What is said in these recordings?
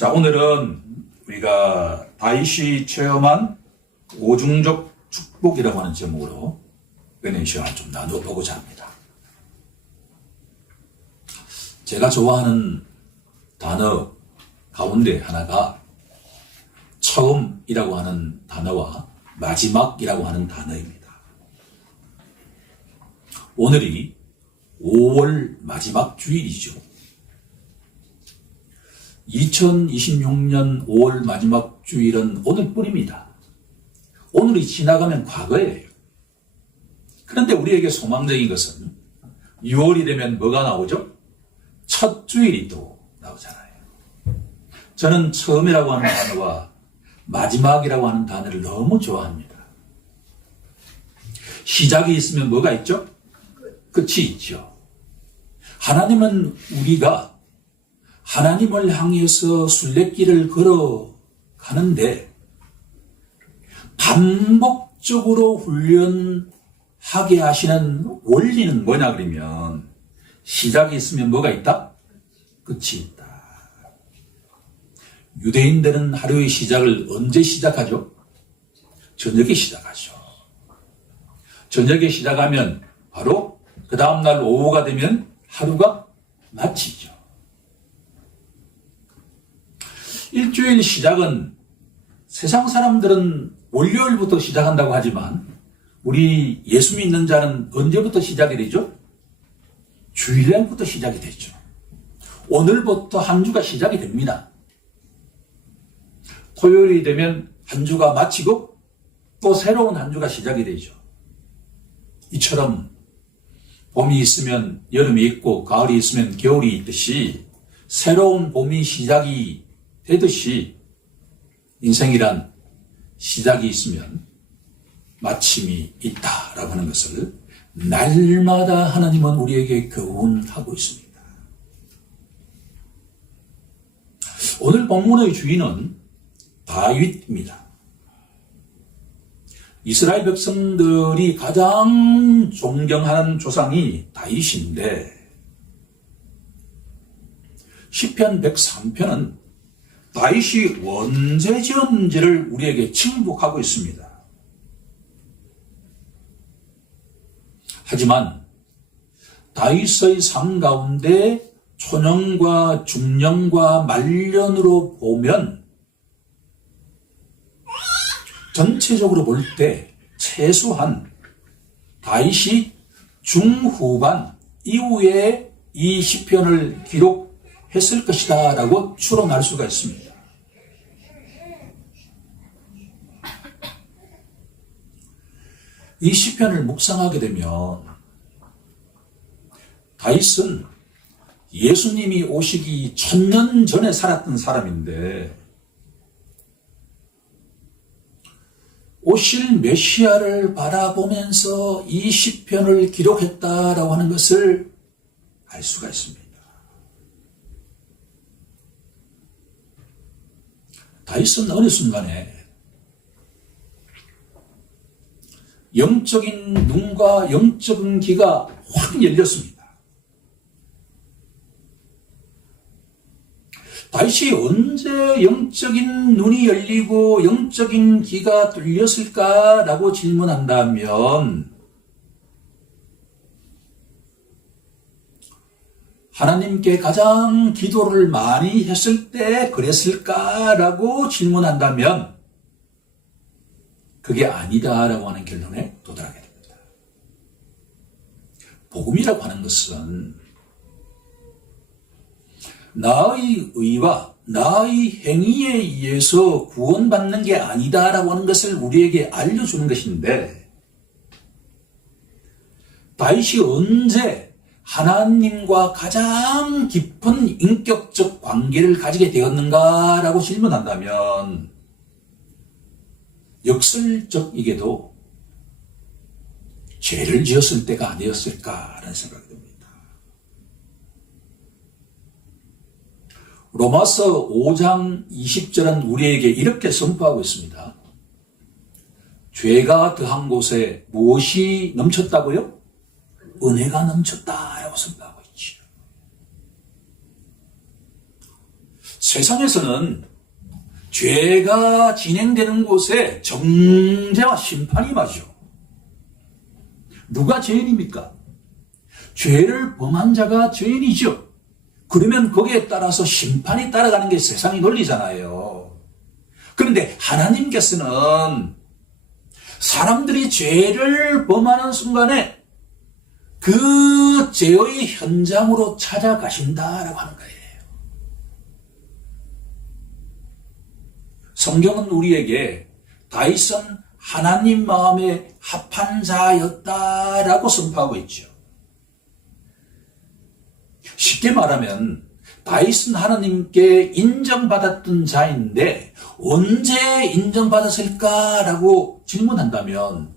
자, 오늘은 우리가 다윗이 체험한 오중적 축복이라고 하는 제목으로 은혜 시간을 좀 나눠보고자 합니다. 제가 좋아하는 단어 가운데 하나가 처음이라고 하는 단어와 마지막이라고 하는 단어입니다. 오늘이 5월 마지막 주일이죠. 2026년 5월 마지막 주일은 오늘뿐입니다. 오늘이 지나가면 과거예요. 그런데 우리에게 소망적인 것은 6월이 되면 뭐가 나오죠? 첫 주일이 또 나오잖아요. 저는 처음이라고 하는 단어와 마지막이라고 하는 단어를 너무 좋아합니다. 시작이 있으면 뭐가 있죠? 끝이 있죠. 하나님은 우리가 하나님을 향해서 순례길을 걸어가는데 반복적으로 훈련하게 하시는 원리는 뭐냐 그러면 시작이 있으면 뭐가 있다? 끝이 있다. 유대인들은 하루의 시작을 언제 시작하죠? 저녁에 시작하죠. 저녁에 시작하면 바로 그 다음날 오후가 되면 하루가 마치죠. 일주일 시작은 세상 사람들은 월요일부터 시작한다고 하지만 우리 예수 믿는 자는 언제부터 시작이 되죠? 주일날부터 시작이 되죠. 오늘부터 한 주가 시작이 됩니다. 토요일이 되면 한 주가 마치고 또 새로운 한 주가 시작이 되죠. 이처럼 봄이 있으면 여름이 있고 가을이 있으면 겨울이 있듯이 새로운 봄이 시작이 되듯이 인생이란 시작이 있으면 마침이 있다라고 하는 것을 날마다 하나님은 우리에게 교훈하고 있습니다. 오늘 본문의 주인은 다윗입니다. 이스라엘 백성들이 가장 존경하는 조상이 다윗인데 시편 103편은 다윗이 언제 지었는지를 우리에게 칭복하고 있습니다. 하지만 다윗의 삶 가운데 초년과 중년과 말년으로 보면 전체적으로 볼 때 최소한 다윗이 중후반 이후에 이 시편을 기록했을 것이다 라고 추론할 수가 있습니다. 이 시편을 묵상하게 되면 다윗은 예수님이 오시기 1000년 전에 살았던 사람인데 오실 메시아를 바라보면서 이 시편을 기록했다라고 하는 것을 알 수가 있습니다. 다윗은 어느 순간에 영적인 눈과 영적인 귀가 확 열렸습니다. 다윗이 언제 영적인 눈이 열리고 영적인 귀가 뚫렸을까라고 질문한다면 하나님께 가장 기도를 많이 했을 때 그랬을까라고 질문한다면 그게 아니다라고 하는 결론에 도달하게 됩니다. 복음이라고 하는 것은 나의 의와 나의 행위에 의해서 구원받는 게 아니다라고 하는 것을 우리에게 알려주는 것인데 다윗이 언제 하나님과 가장 깊은 인격적 관계를 가지게 되었는가라고 질문한다면 역설적이게도 죄를 지었을 때가 아니었을까라는 생각이 듭니다. 로마서 5장 20절은 우리에게 이렇게 선포하고 있습니다. 죄가 더한 곳에 무엇이 넘쳤다고요? 은혜가 넘쳤다라고 선포하고 있죠. 세상에서는 죄가 진행되는 곳에 정죄와 심판이 임하죠. 누가 죄인입니까? 죄를 범한 자가 죄인이죠. 그러면 거기에 따라서 심판이 따라가는 게 세상의 논리잖아요. 그런데 하나님께서는 사람들이 죄를 범하는 순간에 그 죄의 현장으로 찾아가신다라고 하는 거예요. 성경은 우리에게 다윗은 하나님 마음에 합한 자였다라고 선포하고 있죠. 쉽게 말하면 다윗은 하나님께 인정받았던 자인데 언제 인정받았을까라고 질문한다면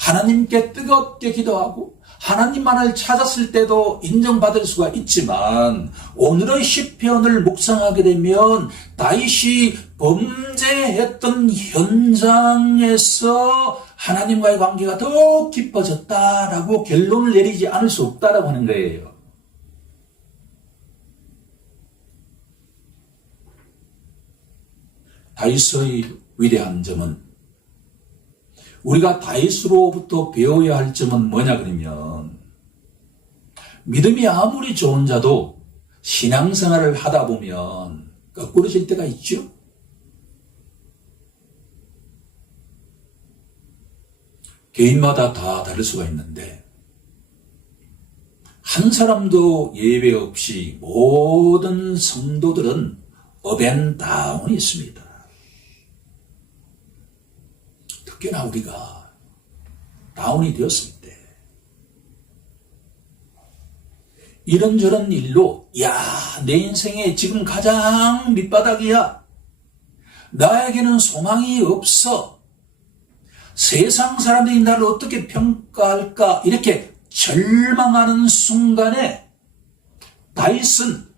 하나님께 뜨겁게 기도하고 하나님만을 찾았을 때도 인정받을 수가 있지만 오늘의 시편을 묵상하게 되면 다윗이 범죄했던 현장에서 하나님과의 관계가 더 깊어졌다라고 결론을 내리지 않을 수 없다라고 하는 거예요. 다윗의 위대한 점은 우리가 다윗으로부터 배워야 할 점은 뭐냐 그러면 믿음이 아무리 좋은 자도 신앙생활을 하다 보면 거꾸러질 때가 있죠. 개인마다 다 다를 수가 있는데 한 사람도 예외 없이 모든 성도들은 업앤다운이 있습니다. 특히나 우리가 다운이 되었을 때 이런저런 일로 내 인생에 지금 가장 밑바닥이야. 나에게는 소망이 없어. 세상 사람들이 나를 어떻게 평가할까? 이렇게 절망하는 순간에 다윗은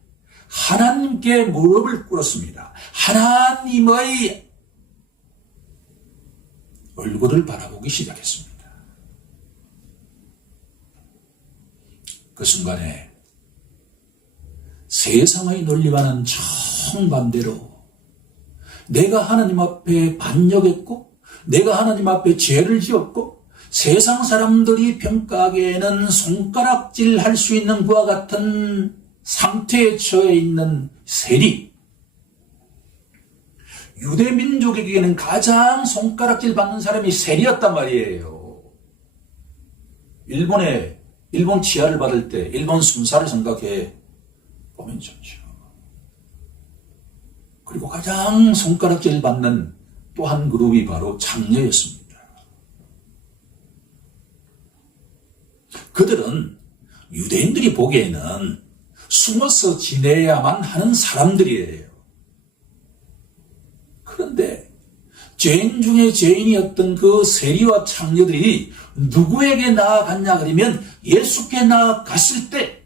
하나님께 무릎을 꿇었습니다. 하나님의 얼굴을 바라보기 시작했습니다. 그 순간에 세상의 논리와는 정반대로 내가 하나님 앞에 반역했고 내가 하나님 앞에 죄를 지었고 세상 사람들이 평가하기에는 손가락질 할 수 있는 그와 같은 상태에 처해 있는 세리, 유대 민족에게는 가장 손가락질 받는 사람이 세리였단 말이에요. 일본 치하를 받을 때 일본 순사를 생각해 보면 좋죠. 그리고 가장 손가락질 받는 또 한 그룹이 바로 장녀였습니다. 그들은 유대인들이 보기에는 숨어서 지내야만 하는 사람들이에요. 그런데 죄인 중에 죄인이었던 그 세리와 창녀들이 누구에게 나아갔냐 그러면 예수께 나아갔을 때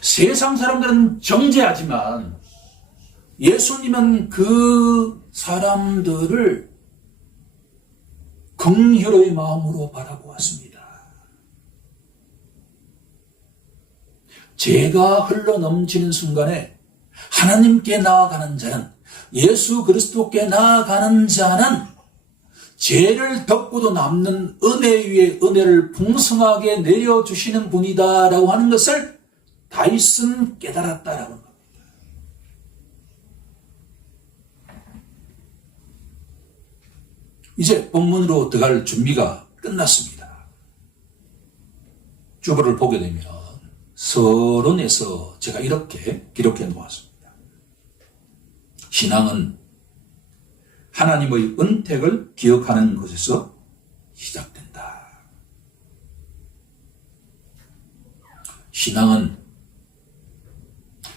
세상 사람들은 정죄하지만 예수님은 그 사람들을 긍휼의 마음으로 바라보았습니다. 죄가 흘러넘치는 순간에 하나님께 나아가는 자는, 예수 그리스도께 나아가는 자는 죄를 덮고도 남는 은혜 위에 은혜를 풍성하게 내려주시는 분이다라고 하는 것을 다윗은 깨달았다라고 합니다. 이제 본문으로 들어갈 준비가 끝났습니다. 주보를 보게 되면 서론에서 제가 이렇게 기록해 놓았습니다. 신앙은 하나님의 은택을 기억하는 것에서 시작된다. 신앙은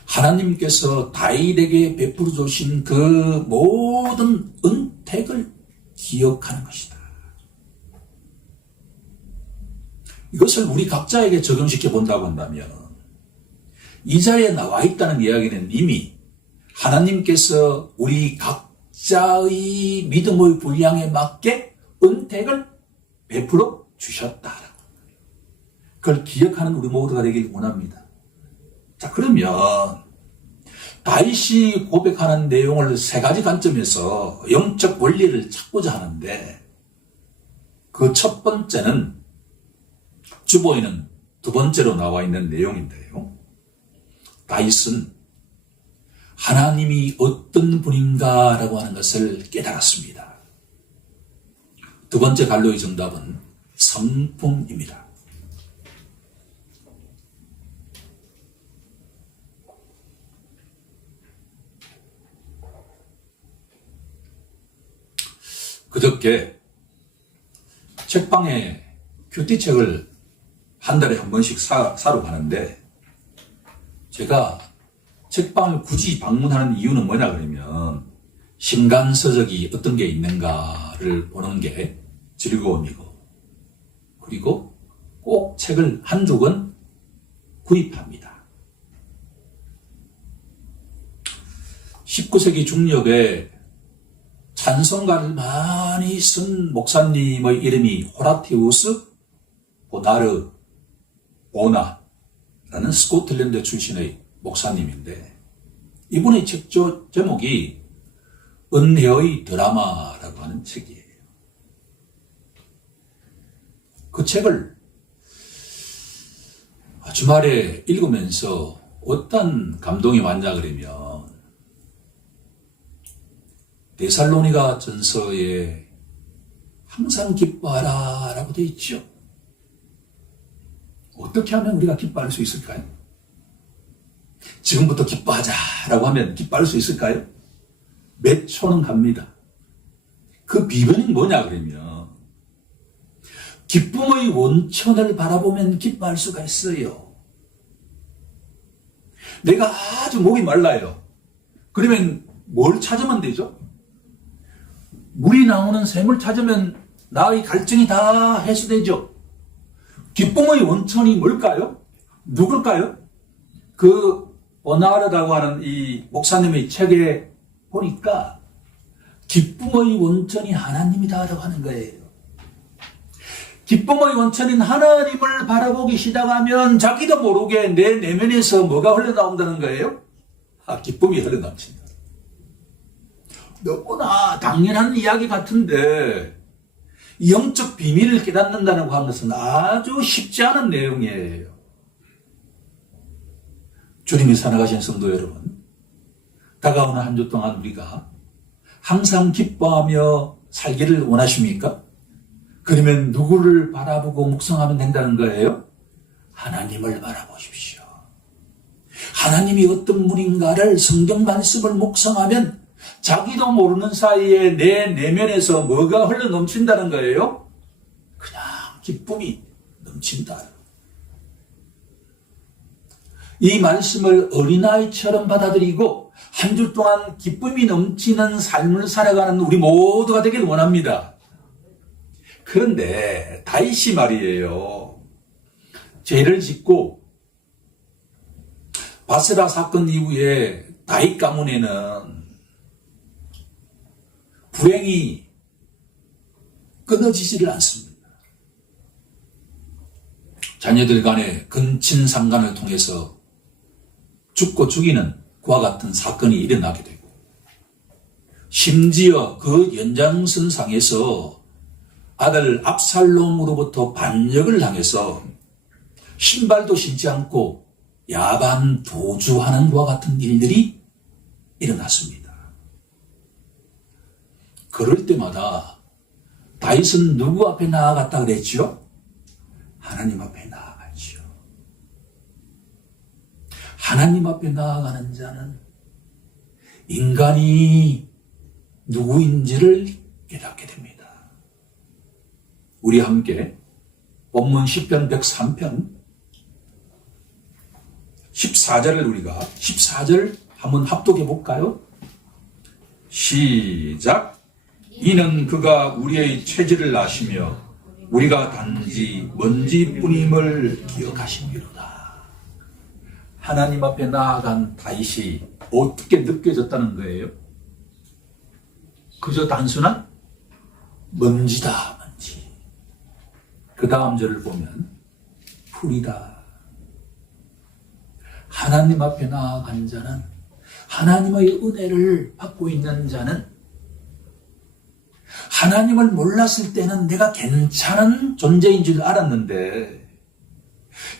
하나님께서 다윗에게 베풀어 주신 그 모든 은택을 기억하는 것이다. 이것을 우리 각자에게 적용시켜 본다고 한다면 이 자리에 나와 있다는 이야기는 이미 하나님께서 우리 각자의 믿음의 분량에 맞게 은택을 베풀어 주셨다. 그걸 기억하는 우리 모두가 되길 원합니다. 자, 그러면 다윗이 고백하는 내용을 세 가지 관점에서 영적 원리를 찾고자 하는데, 그 첫 번째는 주보에는 두 번째로 나와 있는 내용인데요. 다윗은 하나님이 어떤 분인가라고 하는 것을 깨달았습니다. 두 번째 갈로의 정답은 성품입니다. 그저께 책방에 큐티책을 한 달에 한 번씩 사러 가는데, 제가 책방을 굳이 방문하는 이유는 뭐냐 그러면 신간서적이 어떤 게 있는가를 보는 게 즐거움이고, 그리고 꼭 책을 한두 권 구입합니다. 19세기 중엽에 찬송가를 많이 쓴 목사님의 이름이 호라티우스 보나르 보나라는 스코틀랜드 출신의 목사님인데, 이분의 책 제목이 은혜의 드라마라고 하는 책이에요. 그 책을 주말에 읽으면서 어떤 감동이 왔냐 그러면, 데살로니가 전서에 항상 기뻐하라 라고 되어 있죠. 어떻게 하면 우리가 기뻐할 수 있을까요? 지금부터 기뻐하자 라고 하면 기뻐할 수 있을까요? 몇 초는 갑니다. 그 비결이 뭐냐 그러면, 기쁨의 원천을 바라보면 기뻐할 수가 있어요. 내가 아주 목이 말라요. 그러면 뭘 찾으면 되죠? 물이 나오는 샘을 찾으면 나의 갈증이 다 해소되죠. 기쁨의 원천이 뭘까요? 누굴까요? 그 보나르라고 하는 이 목사님의 책에 보니까 기쁨의 원천이 하나님이다라고 하는 거예요. 기쁨의 원천인 하나님을 바라보기 시작하면 자기도 모르게 내 내면에서 뭐가 흘러나온다는 거예요? 기쁨이 흘러넘친다. 너무나 당연한 이야기 같은데, 영적 비밀을 깨닫는다는 하는 것은 아주 쉽지 않은 내용이에요. 주님이 살아가신 성도 여러분, 다가오는 한 주 동안 우리가 항상 기뻐하며 살기를 원하십니까? 그러면 누구를 바라보고 묵상하면 된다는 거예요? 하나님을 바라보십시오. 하나님이 어떤 분인가를 성경 말씀을 묵상하면 자기도 모르는 사이에 내 내면에서 뭐가 흘러 넘친다는 거예요? 그냥 기쁨이 넘친다. 이 말씀을 어린아이처럼 받아들이고 한 주 동안 기쁨이 넘치는 삶을 살아가는 우리 모두가 되길 원합니다. 그런데 다윗이 말이에요, 죄를 짓고 바세바 사건 이후에 다윗 가문에는 불행이 끊어지지를 않습니다. 자녀들 간의 근친상간을 통해서 죽고 죽이는 그와 같은 사건이 일어나게 되고, 심지어 그 연장선상에서 아들 압살롬으로부터 반역을 당해서 신발도 신지 않고 야반 도주하는 것과 같은 일들이 일어났습니다. 그럴 때마다 다윗은 누구 앞에 나아갔다 그랬죠? 하나님 앞에 나아갔죠. 하나님 앞에 나아가는 자는 인간이 누구인지를 깨닫게 됩니다. 우리 함께 본문 10편 103편 14절을 우리가 14절 한번 합독해 볼까요? 시작. 이는 그가 우리의 체질을 아시며 우리가 단지 먼지뿐임을 기억하심이로다. 하나님 앞에 나아간 다윗이 어떻게 느껴졌다는 거예요? 그저 단순한 먼지다, 먼지. 그 다음 절을 보면 풀이다. 하나님 앞에 나아간 자는 하나님의 은혜를 받고 있는 자는 하나님을 몰랐을 때는 내가 괜찮은 존재인 줄 알았는데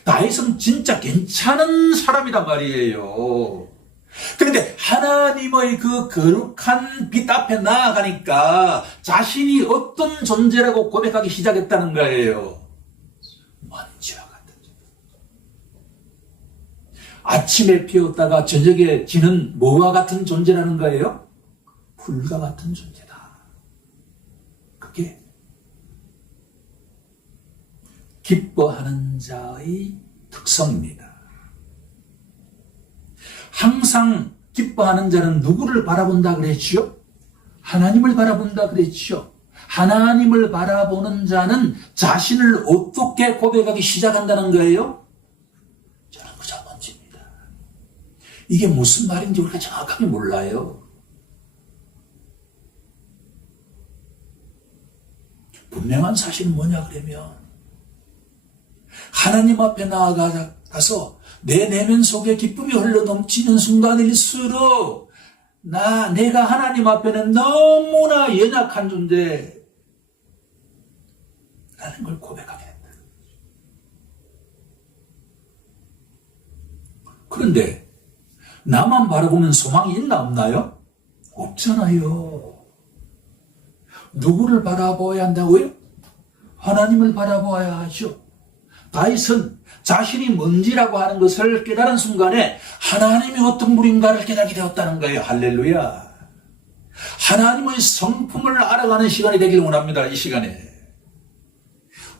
다윗은 진짜 괜찮은 사람이란 말이에요. 그런데 하나님의 그 거룩한 빛 앞에 나아가니까 자신이 어떤 존재라고 고백하기 시작했다는 거예요. 먼지와 같은 존재. 아침에 피었다가 저녁에 지는 뭐와 같은 존재라는 거예요? 풀과 같은 존재다. 그게 기뻐하는 자의 특성입니다. 항상 기뻐하는 자는 누구를 바라본다 그랬지요? 하나님을 바라본다 그랬지요? 하나님을 바라보는 자는 자신을 어떻게 고백하기 시작한다는 거예요? 저는 그저 먼지입니다. 이게 무슨 말인지 우리가 정확하게 몰라요. 분명한 사실은 뭐냐 그러면 하나님 앞에 나아가서 내 내면 속에 기쁨이 흘러 넘치는 순간일수록 내가 하나님 앞에는 너무나 연약한 존재라는 걸 고백하게 된다. 그런데 나만 바라보면 소망이 있나 없나요? 없잖아요. 누구를 바라봐야 한다고요? 하나님을 바라봐야 하죠. 다윗은 자신이 뭔지라고 하는 것을 깨달은 순간에 하나님이 어떤 분인가를 깨닫게 되었다는 거예요. 할렐루야. 하나님의 성품을 알아가는 시간이 되길 원합니다. 이 시간에.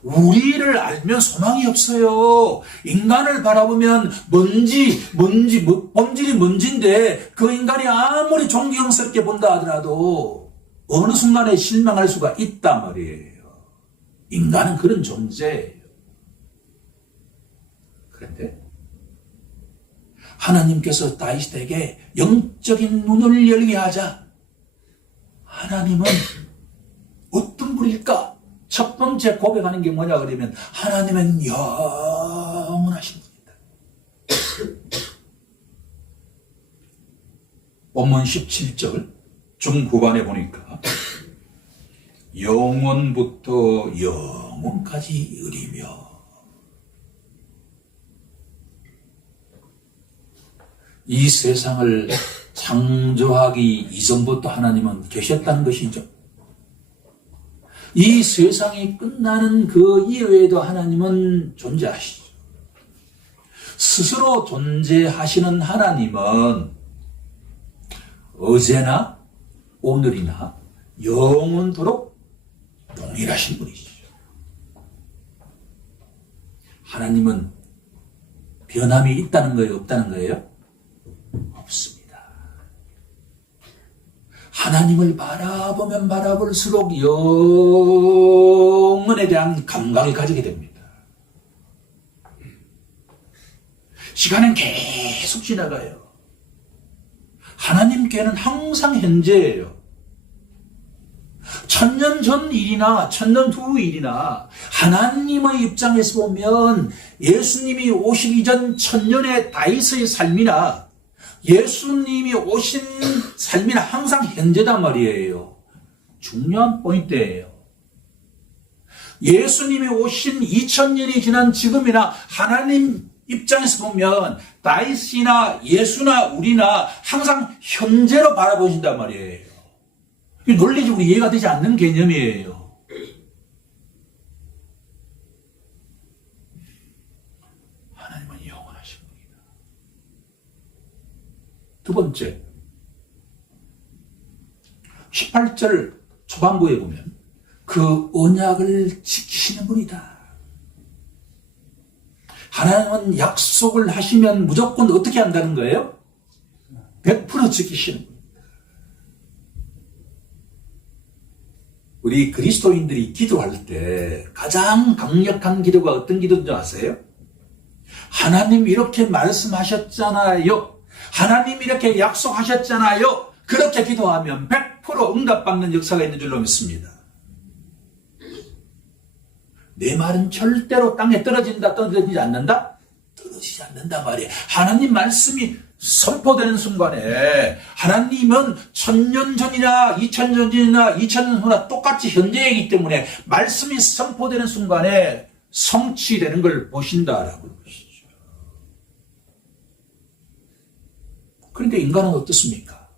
우리를 알면 소망이 없어요. 인간을 바라보면 본질이 먼지인데 그 인간이 아무리 존경스럽게 본다 하더라도 어느 순간에 실망할 수가 있단 말이에요. 인간은 그런 존재예요. 그런데 하나님께서 다윗에게 영적인 눈을 열게 하자. 하나님은 어떤 분일까? 첫 번째 고백하는 게 뭐냐 그러면 하나님은 영원하신 분이다. 본문 17절 중후반에 보니까 영원부터 영원까지 의리며 이 세상을 창조하기 이전부터 하나님은 계셨다는 것이죠. 이 세상이 끝나는 그 이후에도 하나님은 존재하시죠. 스스로 존재하시는 하나님은 어제나 오늘이나 영원토록 동일하신 분이시죠. 하나님은 변함이 있다는 거예요? 없다는 거예요? 없습니다. 하나님을 바라보면 바라볼수록 영혼에 대한 감각을 가지게 됩니다. 시간은 계속 지나가요. 하나님께는 항상 현재예요. 1000년 전 일이나 1000년 후 일이나 하나님의 입장에서 보면 예수님이 오시기 전 1000년의 다윗의 삶이나 예수님이 오신 삶이나 항상 현재단 말이에요. 중요한 포인트예요. 예수님이 오신 2000년이 지난 지금이나 하나님 입장에서 보면 다윗이나 예수나 우리나 항상 현재로 바라보신단 말이에요. 이 논리적으로 이해가 되지 않는 개념이에요. 하나님은 영원하신 분이다. 두 번째, 18절 초반부에 보면 그 언약을 지키시는 분이다. 하나님은 약속을 하시면 무조건 어떻게 한다는 거예요? 100% 지키시는 분입니다. 우리 그리스도인들이 기도할 때 가장 강력한 기도가 어떤 기도인 줄 아세요? 하나님 이렇게 말씀하셨잖아요. 하나님 이렇게 약속하셨잖아요. 그렇게 기도하면 100% 응답받는 역사가 있는 줄로 믿습니다. 내 말은 절대로 땅에 떨어지지 않는다? 떨어지지 않는다 말이에요. 하나님 말씀이 선포되는 순간에 하나님은 1000년 전이나 2000년 전이나 2000년 후나 똑같이 현재이기 때문에 말씀이 선포되는 순간에 성취되는 걸 보신다라고 보시죠. 그런데 인간은 어떻습니까?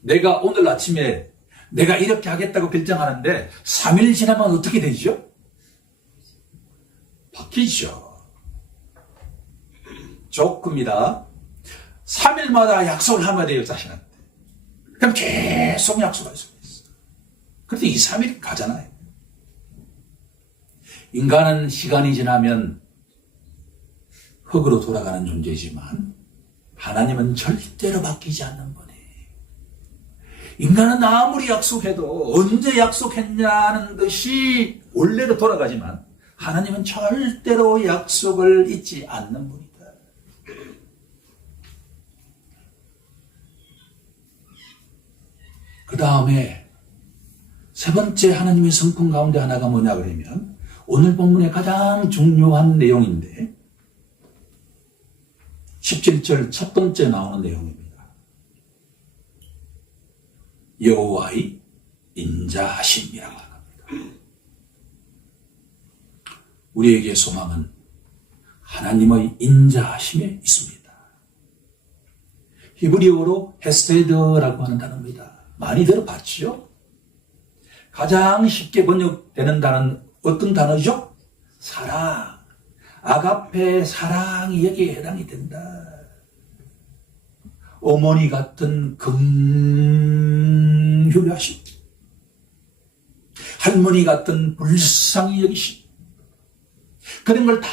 내가 오늘 아침에 내가 이렇게 하겠다고 결정하는데 3일 지나면 어떻게 되죠? 바뀌죠. 조금이다. 3일마다 약속을 하면 돼요, 자신한테. 그럼 계속 약속할 수가 있어. 그런데 2, 3일 가잖아요. 인간은 시간이 지나면 흙으로 돌아가는 존재지만 하나님은 절대로 바뀌지 않는 분이에요. 인간은 아무리 약속해도 언제 약속했냐는 듯이 원래로 돌아가지만 하나님은 절대로 약속을 잊지 않는 분이다. 그 다음에 세 번째 하나님의 성품 가운데 하나가 뭐냐 그러면 오늘 본문의 가장 중요한 내용인데 17절 첫 번째 나오는 내용입니다. 여호와의 인자하심이라고 합니다. 우리에게 소망은 하나님의 인자하심에 있습니다. 히브리어로 헤세드라고 하는 단어입니다. 많이 들어봤죠? 가장 쉽게 번역되는 단어는 어떤 단어죠? 사랑. 아가페 사랑이 여기에 해당이 된다. 어머니 같은 긍휼하심. 할머니 같은 불쌍히 여기심. 그런 걸 다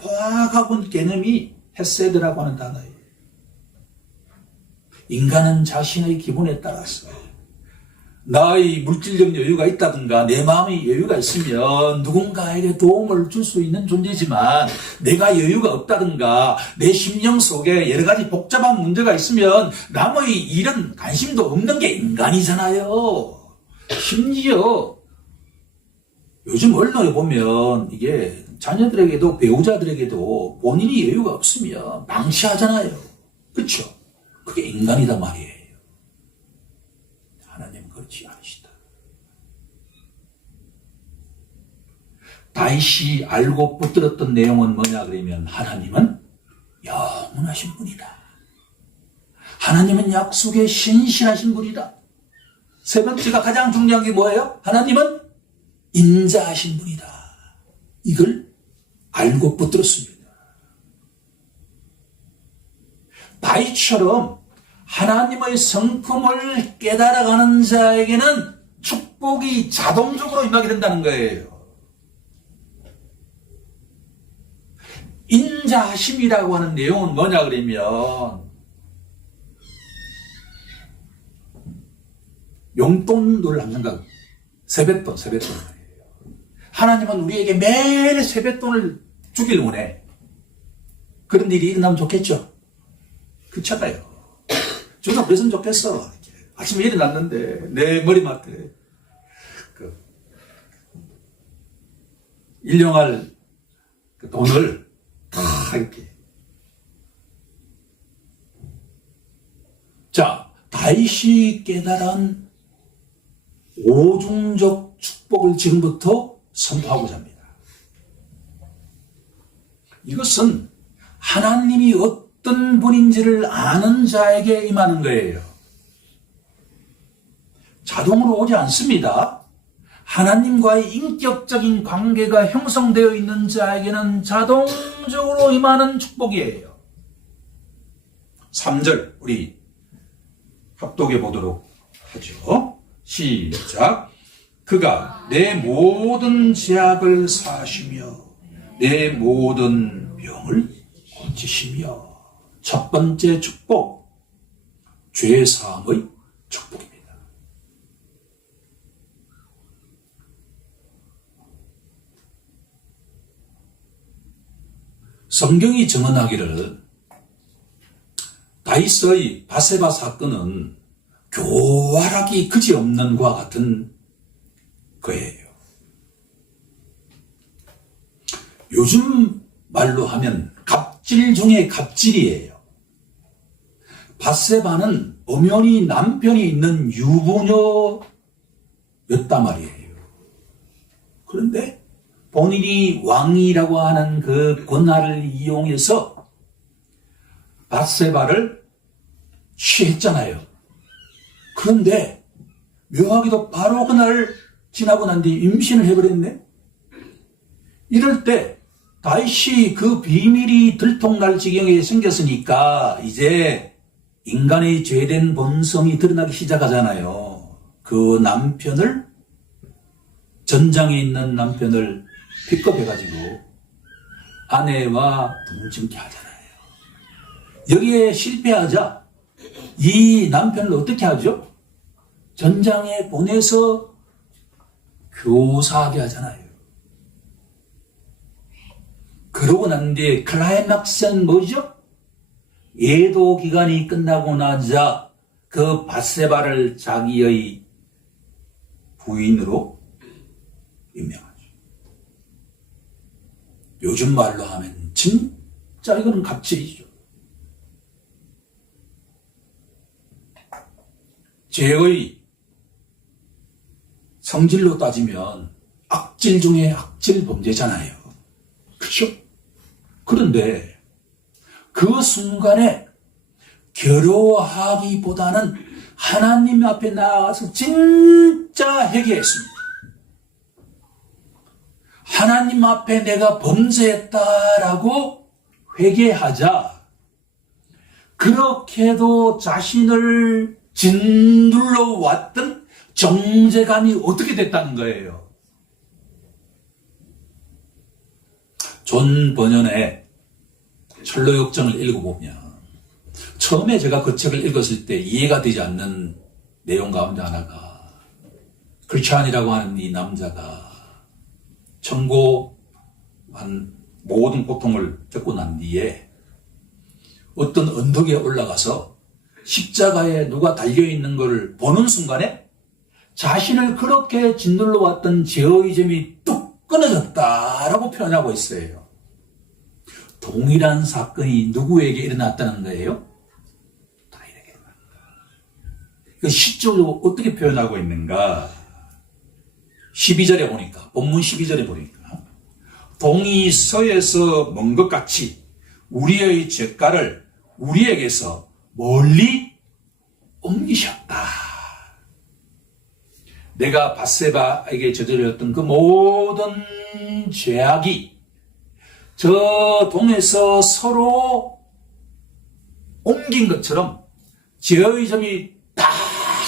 포함하고 온 개념이 헤세드라고 하는 단어예요. 인간은 자신의 기분에 따라서 나의 물질적 여유가 있다든가 내 마음의 여유가 있으면 누군가에게 도움을 줄 수 있는 존재지만 내가 여유가 없다든가 내 심령 속에 여러 가지 복잡한 문제가 있으면 남의 일은 관심도 없는 게 인간이잖아요. 심지어 요즘 언론에 보면 이게 자녀들에게도 배우자들에게도 본인이 여유가 없으면 방치하잖아요. 그렇죠? 그게 인간이다 말이에요. 하나님은 그렇지 않으시다. 다윗이 알고 붙들었던 내용은 뭐냐 그러면 하나님은 영원하신 분이다. 하나님은 약속에 신실하신 분이다. 세 번째가 가장 중요한 게 뭐예요? 하나님은 인자하신 분이다. 이걸 알고 붙들었습니다. 다윗처럼 하나님의 성품을 깨달아가는 자에게는 축복이 자동적으로 임하게 된다는 거예요. 인자하심이라고 하는 내용은 뭐냐 그러면 용돈을 남는 것, 세뱃돈. 하나님은 우리에게 매일 세뱃돈을 주길 원해. 그런 일이 일어나면 좋겠죠? 그렇잖아요. 저도 그랬으면 좋겠어. 아침에 일어났는데 내 머리맡에 일용할 돈을 다 이렇게. 자, 다윗이 깨달은 오중적 축복을 지금부터 선포하고자 합니다. 이것은 하나님이 어떤 분인지를 아는 자에게 임하는 거예요. 자동으로 오지 않습니다. 하나님과의 인격적인 관계가 형성되어 있는 자에게는 자동적으로 임하는 축복이에요. 3절 우리 합독해 보도록 하죠. 시작. 그가 내 모든 죄악을 사하시며 내 모든 병을 고치시며. 첫 번째 축복, 죄 사함의 축복입니다. 성경이 증언하기를 다윗의 바세바 사건은 교활하기 그지없는 것과 같은 거예요. 요즘 말로 하면 갑질 중에 갑질이에요. 밧세바는 엄연히 남편이 있는 유부녀였단 말이에요. 그런데 본인이 왕이라고 하는 그 권한을 이용해서 밧세바를 취했잖아요. 그런데 묘하게도 바로 그날 지나고 난 뒤 임신을 해버렸네. 이럴 때 다윗이 그 비밀이 들통날 지경에 생겼으니까 이제 인간의 죄된 본성이 드러나기 시작하잖아요. 그 남편을, 전장에 있는 남편을 픽업해가지고 아내와 동침케 하잖아요. 여기에 실패하자 이 남편을 어떻게 하죠? 전장에 보내서 교사하게 하잖아요. 그러고 난 뒤에 클라이막스는 뭐죠? 예도 기간이 끝나고 나자 그 밧세바를 자기의 부인으로 임명하죠. 요즘 말로 하면 진짜 이거는 갑질이죠. 죄의 성질로 따지면 악질 중에 악질 범죄잖아요. 그렇죠? 그런데 그 순간에 괴로워하기보다는 하나님 앞에 나아가서 진짜 회개했습니다. 하나님 앞에 내가 범죄했다라고 회개하자 그렇게도 자신을 짓눌러 왔던 정죄감이 어떻게 됐다는 거예요. 존 버년의 철로역정을 읽어보면 처음에 제가 그 책을 읽었을 때 이해가 되지 않는 내용 가운데 하나가 크리스찬이라고 하는 이 남자가 천고한 모든 고통을 겪고 난 뒤에 어떤 언덕에 올라가서 십자가에 누가 달려있는 것을 보는 순간에 자신을 그렇게 짓눌러 왔던 죄의 점이 뚝 끊어졌다라고 표현하고 있어요. 동일한 사건이 누구에게 일어났다는 거예요? 다윗에게 일어났다. 시적으로 어떻게 표현하고 있는가? 12절에 보니까, 본문 12절에 보니까 동이 서에서 먼 것 같이 우리의 죄가를 우리에게서 멀리 옮기셨다. 내가 밧세바에게 저질렀던 그 모든 죄악이 저 동에서 서로 옮긴 것처럼 죄의 점이 다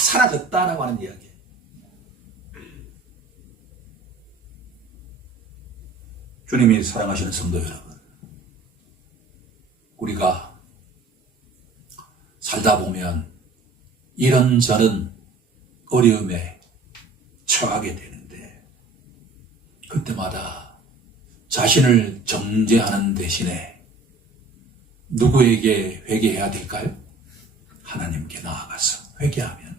사라졌다라고 하는 이야기예요. 주님이 사랑하시는 성도 여러분, 우리가 살다 보면 이런저런 어려움에 처하게 되는데 그때마다 자신을 정죄하는 대신에 누구에게 회개해야 될까요? 하나님께 나아가서 회개하면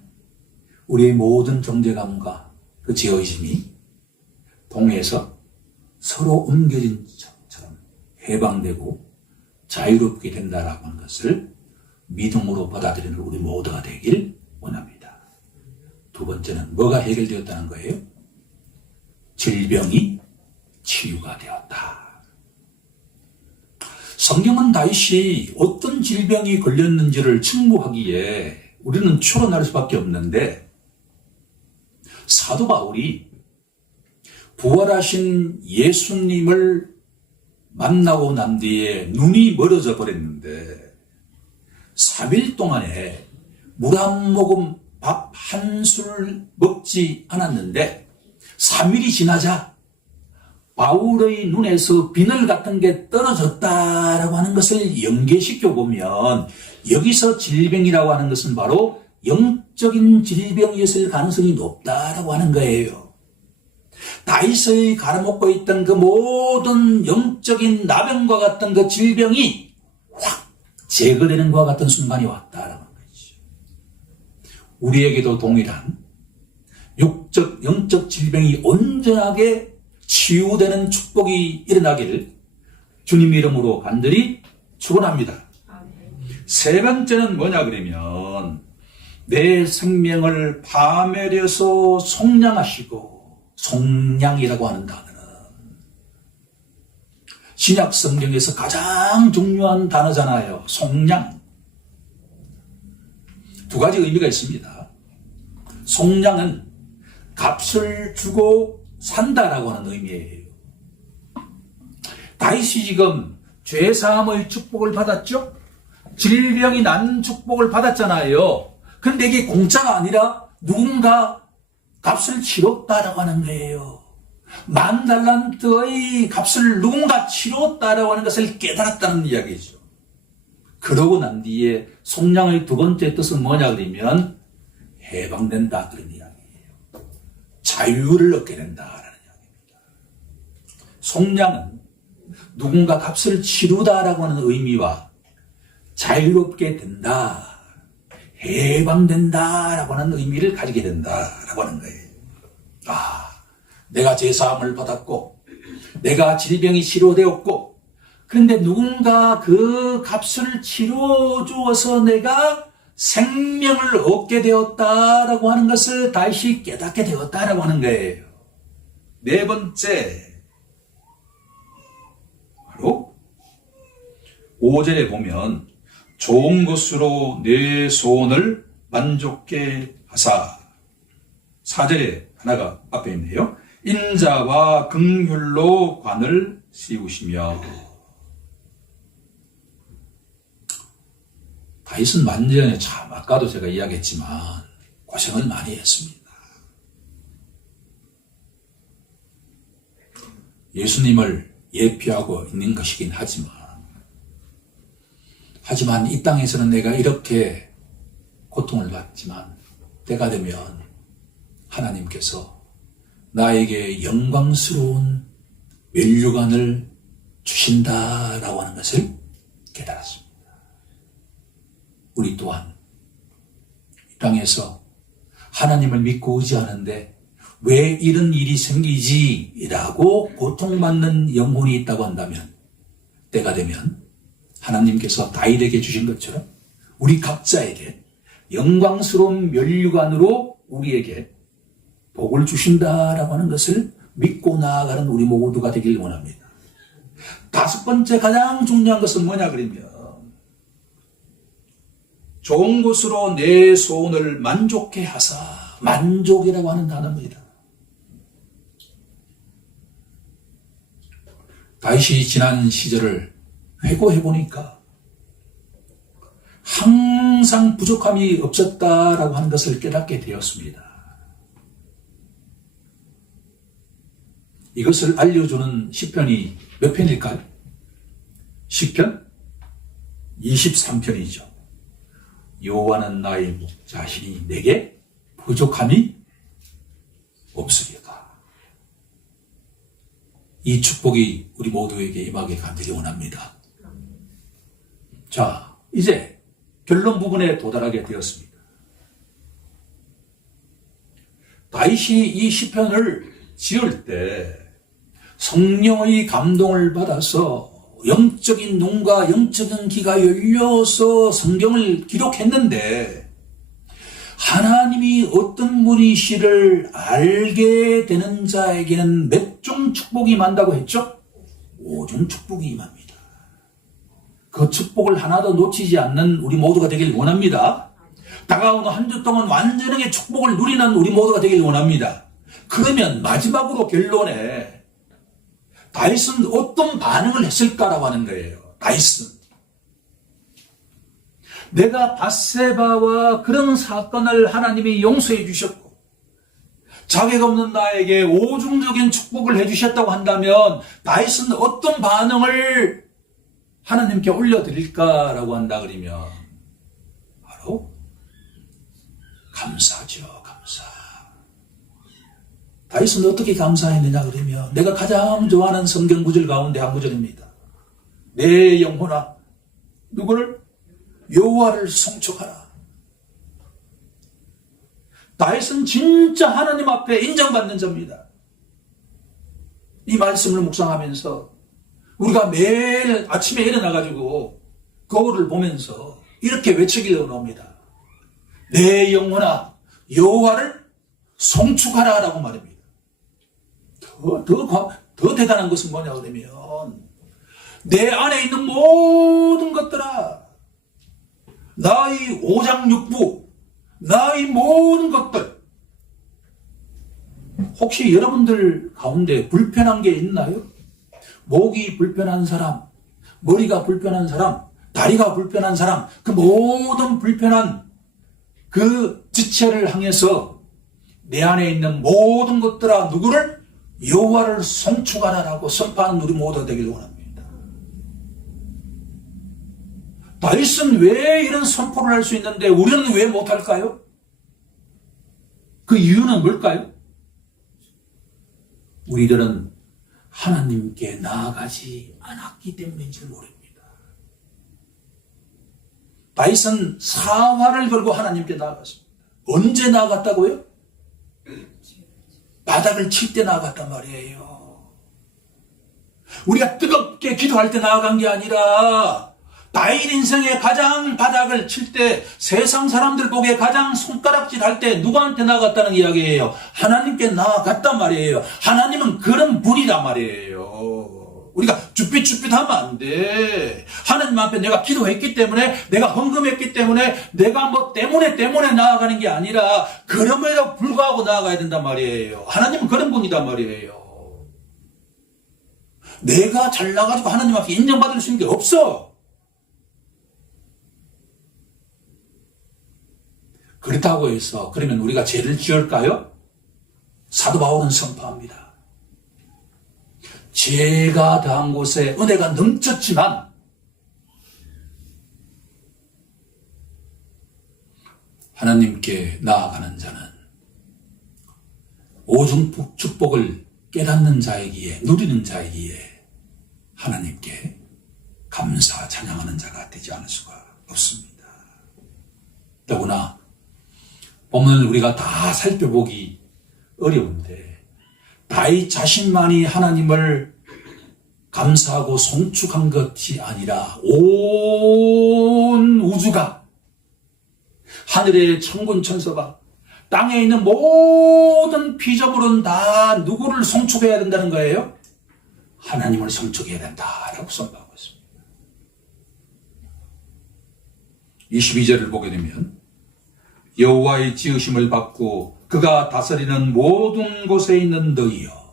우리의 모든 정죄감과 그 죄의심이 동에서 서로 옮겨진 것처럼 해방되고 자유롭게 된다라고 하는 것을 믿음으로 받아들이는 우리 모두가 되길 원합니다. 두 번째는 뭐가 해결되었다는 거예요? 질병이 치유가 되었다. 성경은 다윗이 어떤 질병이 걸렸는지를 청구하기에 우리는 추론할 수밖에 없는데 사도 바울이 부활하신 예수님을 만나고 난 뒤에 눈이 멀어져 버렸는데 3일 동안에 물 한 모금 밥 한 술 먹지 않았는데 3일이 지나자 바울의 눈에서 비늘 같은 게 떨어졌다라고 하는 것을 연계시켜 보면 여기서 질병이라고 하는 것은 바로 영적인 질병이었을 가능성이 높다라고 하는 거예요. 다윗의 갈아먹고 있던 그 모든 영적인 나병과 같은 그 질병이 확 제거되는 것과 같은 순간이 왔다라고 하는 거죠. 우리에게도 동일한 육적, 영적 질병이 온전하게 치유되는 축복이 일어나기를 주님 이름으로 간절히 축원합니다. 세 번째는 뭐냐 그러면 내 생명을 파멸해서 속량하시고, 속량이라고 하는 단어는 신약 성경에서 가장 중요한 단어잖아요. 속량. 두 가지 의미가 있습니다. 속량은 값을 주고 산다라고 하는 의미예요. 다윗이 지금 죄사함의 축복을 받았죠? 질병이 난 축복을 받았잖아요. 그런데 이게 공짜가 아니라 누군가 값을 치렀다라고 하는 거예요. 10,000달란트의 값을 누군가 치렀다라고 하는 것을 깨달았다는 이야기죠. 그러고 난 뒤에 속량의 두 번째 뜻은 뭐냐 그러면 해방된다 그런 이야기예요. 자유를 얻게 된다라는 이야기입니다. 속량은 누군가 값을 치르다라고 하는 의미와 자유롭게 된다, 해방된다라고 하는 의미를 가지게 된다라고 하는 거예요. 내가 죄사함을 받았고 내가 질병이 치료되었고, 그런데 누군가 그 값을 치러주어서 내가 생명을 얻게 되었다라고 하는 것을 다시 깨닫게 되었다라고 하는 거예요. 네 번째, 바로 5절에 보면 좋은 것으로 내 소원을 만족해 하사. 4절에 하나가 앞에 있네요. 인자와 긍휼로 관을 씌우시며. 다윗은 만전에 참 아까도 제가 이야기했지만 고생을 많이 했습니다. 예수님을 예표하고 있는 것이긴 하지만 이 땅에서는 내가 이렇게 고통을 받지만 때가 되면 하나님께서 나에게 영광스러운 면류관을 주신다라고 하는 것을 깨달았습니다. 우리 또한 이 땅에서 하나님을 믿고 의지하는데 왜 이런 일이 생기지라고 고통받는 영혼이 있다고 한다면 때가 되면 하나님께서 다윗에게 주신 것처럼 우리 각자에게 영광스러운 면류관으로 우리에게 복을 주신다라고 하는 것을 믿고 나아가는 우리 모두가 되길 원합니다. 다섯 번째 가장 중요한 것은 뭐냐 그러면 좋은 것으로 내 소원을 만족해 하사. 만족이라고 하는 단어입니다. 다윗이 지난 시절을 회고해 보니까 항상 부족함이 없었다라고 하는 것을 깨닫게 되었습니다. 이것을 알려주는 시편이 몇 편일까요? 시편 23편이죠. 여호와는 나의 목자시니 내게 부족함이 없으리다. 이 축복이 우리 모두에게 임하길 간절히 원합니다. 자, 이제 결론 부분에 도달하게 되었습니다. 다윗이 이 시편을 지을 때 성령의 감동을 받아서 영적인 눈과 영적인 귀가 열려서 성경을 기록했는데 하나님이 어떤 분이시를 알게 되는 자에게는 몇 종 축복이 임한다고 했죠? 5종 축복이 임합니다. 그 축복을 하나도 놓치지 않는 우리 모두가 되길 원합니다. 다가오는 한 주 동안 완전하게 축복을 누리는 우리 모두가 되길 원합니다. 그러면 마지막으로 결론에 다윗은 어떤 반응을 했을까라고 하는 거예요. 다윗은 내가 밧세바와 그런 사건을 하나님이 용서해 주셨고 자격 없는 나에게 오중적인 축복을 해주셨다고 한다면 다윗은 어떤 반응을 하나님께 올려드릴까라고 한다 그러면 바로 감사죠. 감사. 다윗은 어떻게 감사했느냐 그러면 내가 가장 좋아하는 성경 구절 가운데 한 구절입니다. 내 영혼아 누구를? 여호와를 송축하라. 다윗은 진짜 하나님 앞에 인정받는 자입니다. 이 말씀을 묵상하면서 우리가 매일 아침에 일어나가지고 거울을 보면서 이렇게 외치기를 원합니다. 내 영혼아 여호와를 송축하라라고 말입니다. 더 대단한 것은 뭐냐 그러면 내 안에 있는 모든 것들아 나의 오장육부 나의 모든 것들 혹시 여러분들 가운데 불편한 게 있나요? 목이 불편한 사람, 머리가 불편한 사람, 다리가 불편한 사람, 그 모든 불편한 그 지체를 향해서 내 안에 있는 모든 것들아 누구를? 여호와를 송축하라라고 선포하는 우리 모두가 되기를 원합니다. 다윗은 왜 이런 선포를 할 수 있는데 우리는 왜 못할까요? 그 이유는 뭘까요? 우리들은 하나님께 나아가지 않았기 때문인지 모릅니다. 다윗은 사활을 걸고 하나님께 나아갔습니다. 언제 나아갔다고요? 바닥을 칠 때 나아갔단 말이에요. 우리가 뜨겁게 기도할 때 나아간 게 아니라 다윗 인생의 가장 바닥을 칠 때 세상 사람들 보기에 가장 손가락질 할 때 누구한테 나아갔다는 이야기예요? 하나님께 나아갔단 말이에요. 하나님은 그런 분이란 말이에요. 우리가 쭈삣쭈삣하면 안 돼. 하나님 앞에 내가 기도했기 때문에 내가 헌금했기 때문에 내가 뭐 때문에 나아가는 게 아니라 그럼에도 불구하고 나아가야 된단 말이에요. 하나님은 그런 분이단 말이에요. 내가 잘나가지고 하나님 앞에 인정받을 수 있는 게 없어. 그렇다고 해서 그러면 우리가 죄를 지을까요? 사도 바울은 선포합니다. 죄가 더한 곳에 은혜가 넘쳤지만 하나님께 나아가는 자는 오중 축복을 깨닫는 자이기에 누리는 자이기에 하나님께 감사 찬양하는 자가 되지 않을 수가 없습니다. 더구나 본문을 우리가 다 살펴보기 어려운데 다윗 자신만이 하나님을 감사하고 송축한 것이 아니라 온 우주가 하늘의 천군 천사가 땅에 있는 모든 피조물은 다 누구를 송축해야 된다는 거예요? 하나님을 송축해야 된다라고 선포하고 있습니다. 22절을 보게 되면 여호와의 지으심을 받고 그가 다스리는 모든 곳에 있는 너희여.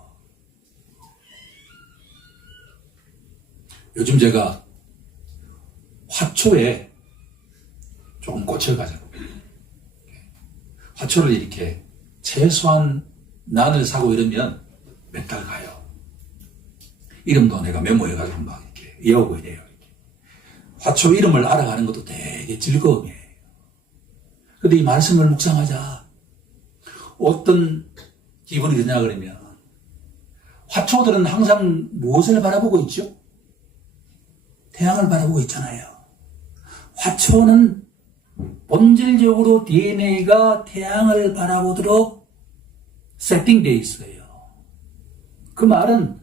요즘 제가 화초에 조금 고쳐가지고 화초를 이렇게 최소한 난을 사고 이러면 몇 달 가요. 이름도 내가 메모해가지고 막 이렇게 외우고 이래요. 화초 이름을 알아가는 것도 되게 즐거움이에요. 근데 이 말씀을 묵상하자 어떤 기분이 드냐 그러면 화초들은 항상 무엇을 바라보고 있죠? 태양을 바라보고 있잖아요. 화초는 본질적으로 DNA가 태양을 바라보도록 세팅되어 있어요. 그 말은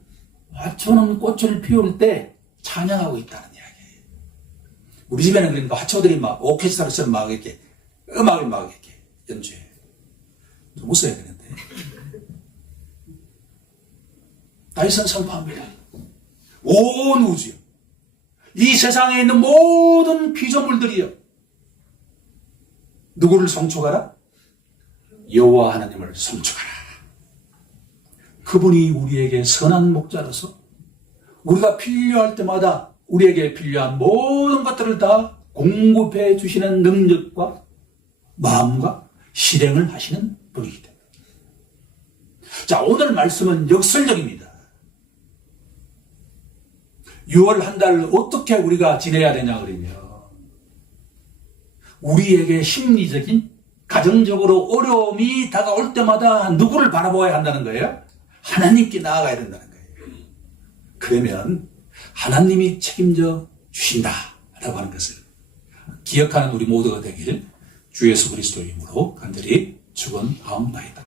화초는 꽃을 피울 때 찬양하고 있다는 이야기예요. 우리 집에는 그러니까 화초들이 막 오케스트라처럼 막 이렇게 음악을 막 이렇게 연주해. 좀 웃어야 되는데. 다윗은 선포합니다. 온 우주, 이 세상에 있는 모든 피조물들이여. 누구를 송축하라? 여호와 하나님을 송축하라. 그분이 우리에게 선한 목자로서 우리가 필요할 때마다 우리에게 필요한 모든 것들을 다 공급해 주시는 능력과 마음과 실행을 하시는 분이기 때문에. 자, 오늘 말씀은 역설적입니다. 6월 한 달 어떻게 우리가 지내야 되냐 그러면 우리에게 심리적인 가정적으로 어려움이 다가올 때마다 누구를 바라보아야 한다는 거예요? 하나님께 나아가야 된다는 거예요. 그러면 하나님이 책임져 주신다라고 하는 것을 기억하는 우리 모두가 되기를 주 예수 그리스도의 이름으로 간절히 축원하옵나이다.